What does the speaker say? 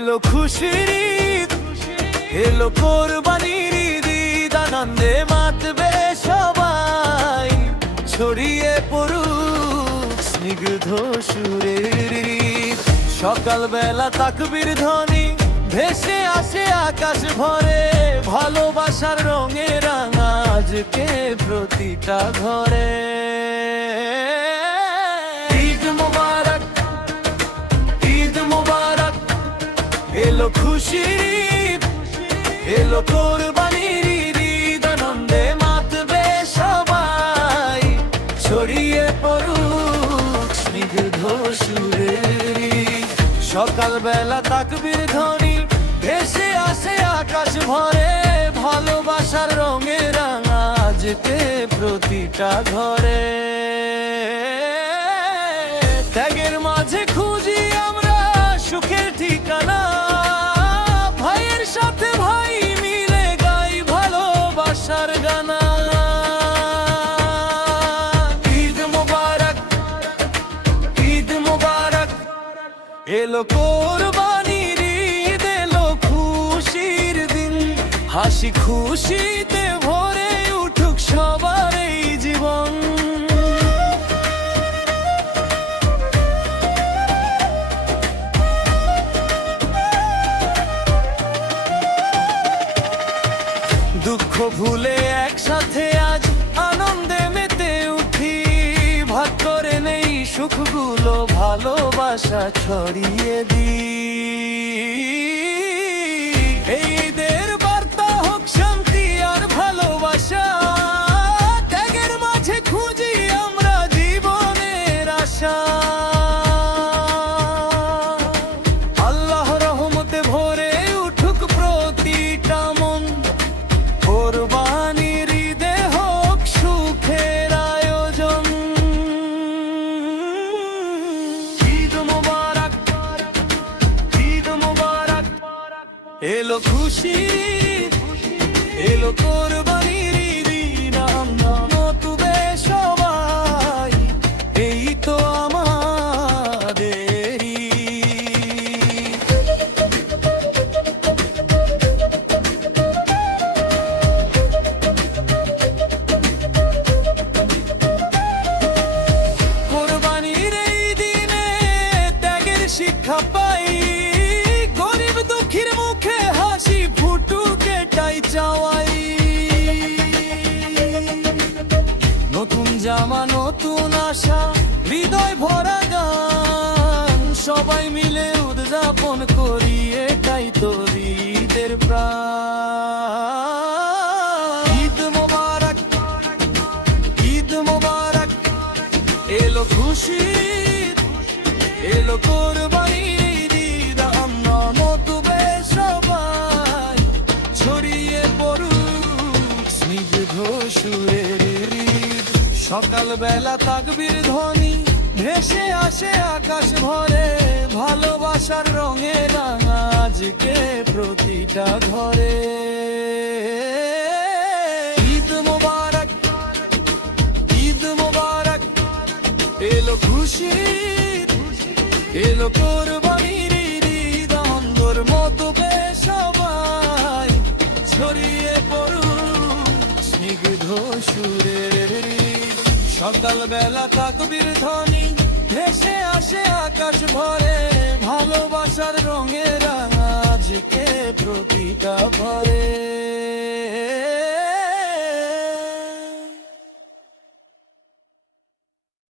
এলো খুশির ঈদ, এলো কোরবানির ঈদ, আনন্দে মাতবে সবাই, ছড়িয়ে পড়ুক স্নিগ্ধ সুরের ঈদ। সকালবেলা তাকবীর ধ্বনি ভেসে আসে আকাশ ভরে, ভালোবাসার রঙে রাঙা আজকে প্রতিটা ঘরে। ঈদ মোবারক, ঈদ মোবারক, এলো খুশির ঈদ, এলো কোরবানির ঈদ, আনন্দে মাতবে সবাই, ছড়িয়ে পড়ুক স্নিগ্ধ সুরের ঈদ। সকালবেলা তাকবীর ধ্বনি ভেসে আসে আকাশ ভরে, ভালোবাসার রঙে রাঙা আজকে প্রতিটা ঘরে। ত্যাগের মাঝে খুঁজি আমরা সুখের ঠিকানা, ভাইয়ের সাথে ভাই মিলে গাই ভালোবাসার গানা। ঈদ মোবারক, ঈদ মোবারক, এলো কোরবানির ঈদ, এলো খুশির দিন, হাসি খুশিতে ভরে উঠুক সবার এই জীবন। দুঃখ ভুলে একসাথে আজ আনন্দে মেতে উঠি, ভাগ করে নেই সুখগুলো, ভালোবাসা ছড়িয়ে দিই। এই ঈদের বার্তা হোক শান্তি আর ভালোবাসা, ত্যাগের মাঝে খুঁজি আমরা জীবনের আশা। আল্লাহ রহমতে ভরে উঠুক প্রতিটা মন, কোরবানির ঈদে হোক সুখের আয়োজন। ঈদ মোবারক, ঈদ মোবারক, এলো খুশির, এলো কোরবানির ঈদ, আমরা নতুবে সবাই, এই তো আমাদের ঈদ। কোরবানির এই দিনে ত্যাগের শিক্ষা পাই, গরিব দুঃখীর মুখে হাসি ফুটুক এটাই চাওয়াই। নতুন জামা নতুন আশা, হৃদয় ভরা গান, সবাই মিলে উদযাপন করি, এটাই তো ঈদের প্রাণ। ঈদ মোবারক, ঈদ মোবারক, এলো খুশির, এলো কোরবানির ঈদ, আমরা নতুবে সবাই, ছড়িয়ে পড়ুক স্নিগ্ধ সুরের ঈদ। সকালবেলা তাকবীর ধ্বনি ভেসে আসে আকাশ ভরে, ভালোবাসার রঙে রাঙা আজকে প্রতিটা ঘরে। ঈদ মোবারক, ঈদ মোবারক, এলো খুশির, এলো কোরবানির ঈদ, আনন্দর মতো সবাই, ছড়িয়ে পড়ুক স্নিগ্ধ সুরের ঈদ। সকালবেলা তাকবীর ধ্বনি ভেসে আসে আকাশ ভরে, ভালোবাসার রঙে রাঙা আজকে প্রতিটা ঘরে।